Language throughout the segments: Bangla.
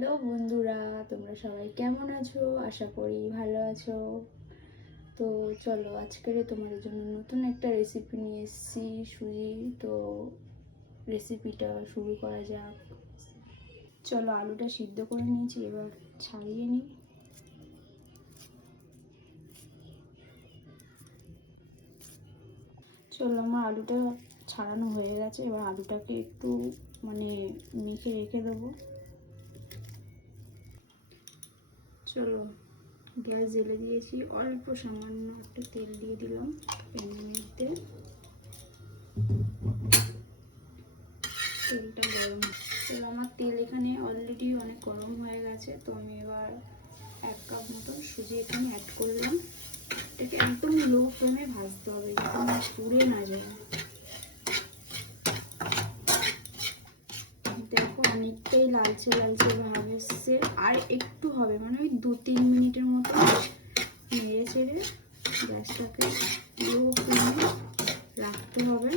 হ্যালো বন্ধুরা, তোমরা সবাই কেমন আছো? আশা করি ভালো আছো। তো চলো আজকের তোমাদের জন্য নতুন একটা রেসিপি নিয়ে এসেছি, সুজি। তো রেসিপিটা শুরু করা যাক। চলো, আলুটা সিদ্ধ করে নিয়েছি, এবার ছাড়িয়ে নিই। চলো, আমার আলুটা ছাড়ানো হয়ে গেছে। এবার আলুটাকে একটু মেখে রেখে দেবো। চলো, গ্যাস জ্বেলে দিয়েছি, অল্প সামান্য একটা তেল দিয়ে দিলাম প্যানের মধ্যে। তেলটা গরম, চলো আমার তেল এখানে অলরেডি অনেক গরম হয়ে গেছে। তো আমি এবার 1 কাপ মতন সুজি এখানে অ্যাড করলাম। এটাকে একদম লো ফ্লেমে ভাজতে হবে, যাতে পুড়ে না যায়। দেখো অনেকটাই লালচে লালচে ভাব এসছে, আর একটু হবে, ওই 2-3 মিনিটের মতো নেড়ে চেড়ে গ্যাসটাকে লো ফ্লেমে রাখতে হবে।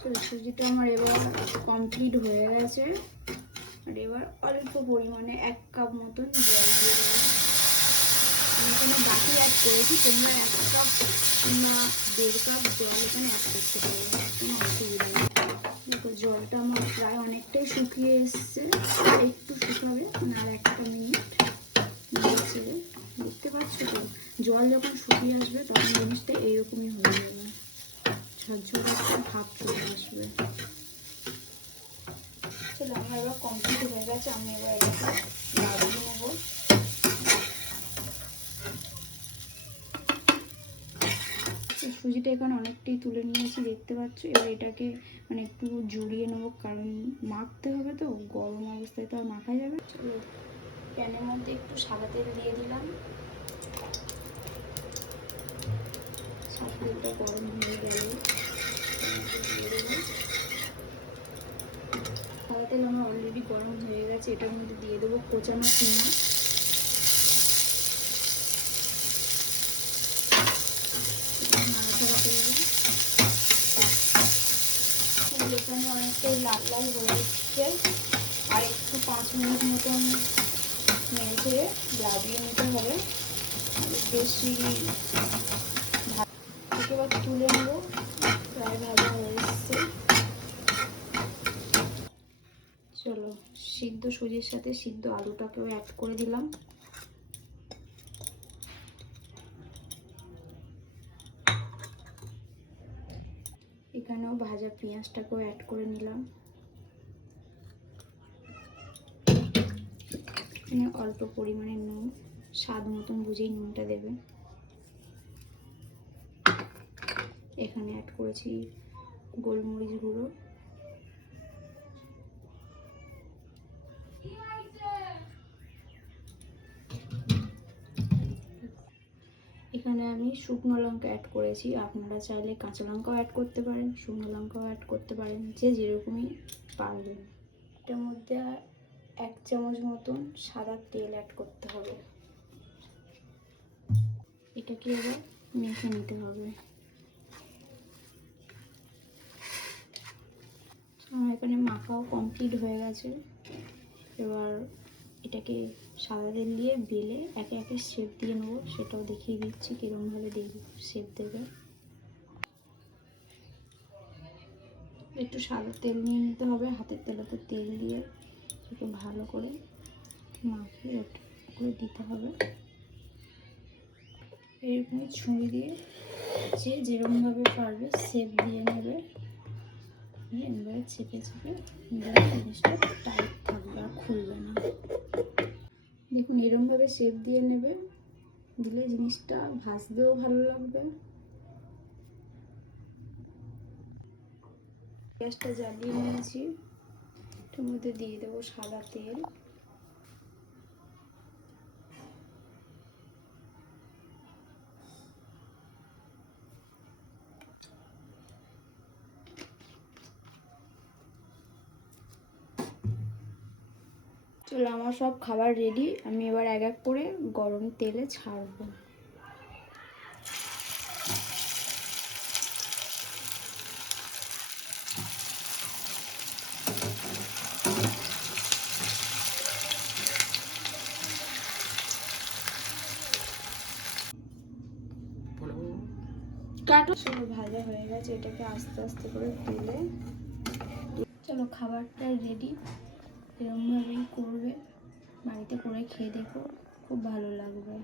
তো সুজিটা আমার এবার কমপ্লিট হয়ে গেছে। আর এবার অল্প পরিমাণে 1 কাপ মতন জল দিয়ে দেবো। আমি এখানে বাকি অ্যাড করেছি, তোমরা 1 কাপ কিংবা 1.5 কাপ জল এখানে অ্যাড করতে পারো, কোনো অসুবিধা নেই। দেখো জলটা আমার প্রায় অনেকটাই শুকিয়ে এসছে, আর একটু শুকাবে, আর 1টা মিনিট নিয়েছে। দেখতে পাচ্ছ তো, জল যখন শুকিয়ে আসবে তখন জিনিসটা এইরকমই হয়ে যাবে, ঝরঝরে একটা ভাব চলে আসবে। চলো, আমার এবার কমপ্লিট হয়ে গেছে। আমি এবার এটাকে নাড়িয়ে নেবো। সুজিটা এখানে অনেকটাই তুলে নিয়েছি, দেখতে পাচ্ছ। এবার এটাকে একটু জড়িয়ে নেবো, কারণ মাখতে হবে তো, গরম অবস্থায় তো আর মাখা যাবে। চলো, প্যানের মধ্যে একটু সাদা তেল দিয়ে দিলাম। সাদা তেলটা গরম হয়ে গেলে সাদা তেল আমার অলরেডি গরম হয়ে গেছে। এটার মধ্যে দিয়ে দেবো কোচানো পেঁয়াজ। এখানে অনেকটাই লাল লাল হয়ে এসছে, আর একটু 5 মিনিট মতন নেড়ে ছেড়ে লাভিয়ে নিতে হবে। বেশি এবার তুলে নেব, প্রায় ভাজা হয়ে এসছে। চলো, সিদ্ধ সুজির সাথে সিদ্ধ আলুটাকেও অ্যাড করে দিলাম। এখানেও ভাজা পেঁয়াজটাকেও অ্যাড করে নিলাম। এখানে অল্প পরিমাণে নুন, স্বাদ মতন বুঝেই নুনটা দেবে। এখানে অ্যাড করেছি গোলমরিচ গুঁড়ো। এখানে আমি শুকনো লঙ্কা অ্যাড করেছি, আপনারা চাইলে কাঁচা লঙ্কাও অ্যাড করতে পারেন, শুকনো লঙ্কাও অ্যাড করতে পারেন, যে যেরকমই পারবেন। এটার মধ্যে 1 চামচ মতন সাদা তেল অ্যাড করতে হবে। এটাকে এবার মেখে নিতে হবে। আমার এখানে মাখাও কমপ্লিট হয়ে গেছে। এবার এটাকে সাদা তেল দিয়ে বেলে একে একে শেপ দিয়ে নেবো, সেটাও দেখিয়ে দিচ্ছি কীরকমভাবে শেপ দেবে। একটু সাদা তেল নিয়ে নিতে হবে, হাতের তেলাতে তেল দিয়ে একটু ভালো করে মাখিয়ে করে দিতে হবে। এরকমই ছুরি দিয়ে যে যেরকমভাবে পারবে শেপ দিয়ে নেবে, নিয়ে এবারে চেপে চেপে জিনিসটা টাইট থাকবে, আর খুলবে না। দেখুন, এরকমভাবে শেপ দিয়ে নেবে, দিলে জিনিসটা ভাজতেও ভালো লাগবে। গ্যাসটা জ্বালিয়ে নিয়েছি, এটার মধ্যে দিয়ে দেবো সাদা তেল। চলো, আমার সব খাবার রেডি। আমি এবার এক এক করে গরম তেলে ছাড়বো। কাটো। চলো ভাজা হয়ে গেছে, এটাকে আস্তে আস্তে করে তুলে, চলো খাবারটা রেডি। এরকমভাবেই করবে, বাড়িতে করে খেয়ে দেখো, খুব ভালো লাগবে।